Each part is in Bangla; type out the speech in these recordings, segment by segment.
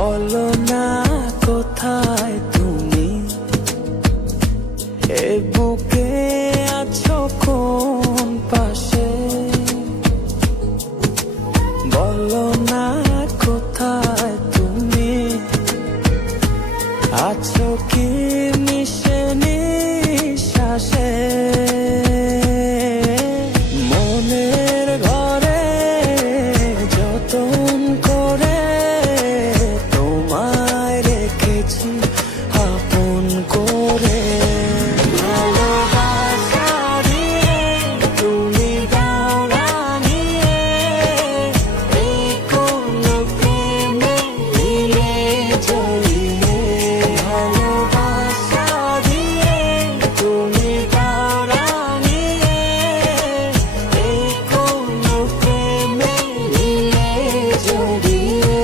বলো না কোথায় তুমি, এ বুকে আছো কোন পাশে। বলো না কোথায় তুমি, আছো কি মিশে নিঃশ্বাসে। মনের ঘরে যতন করে তোমায় রেখেছি আপন করে। ভালোবাসা দিয়ে তুমি দাও রাঙিয়ে, এই কোন প্রেমে দিলে জড়িয়ে। ভালোবাসা দিয়ে তুমি দাও রাঙিয়ে, এই কোন প্রেমে দিলে জড়িয়ে।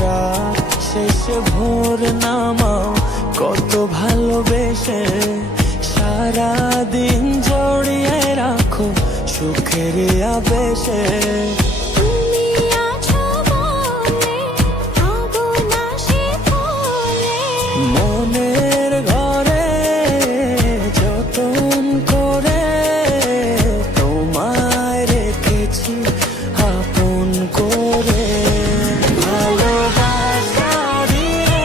রাত শেষে ভোর নামাও কত ভালোবেসে, সারাদিন জড়িয়ে রাখো সুখের আবেশে। মনের ঘরে যতন করে তোমায় রেখেছি আপন করে। ভালোবাসা দিয়ে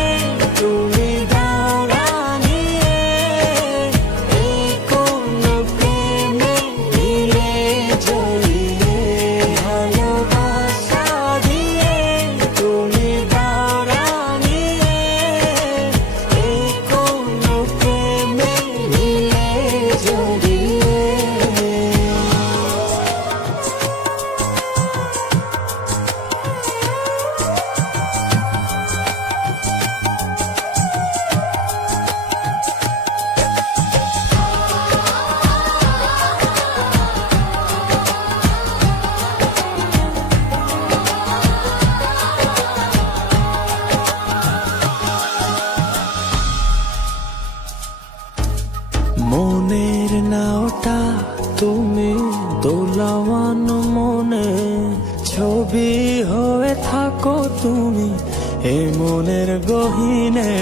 তুমি দাও রাঙিয়ে, এই কোন প্রেমে দিলে জড়িয়ে। ভালোবাসা দিয়ে তুমি দাও রাঙিয়ে, এই কোন প্রেমে দিলে জড়িয়ে। মনের নাওটা তুমি দোলাওয়ান মনে, ছবি হয়ে থাকো তুমি এ মনের গহীনে।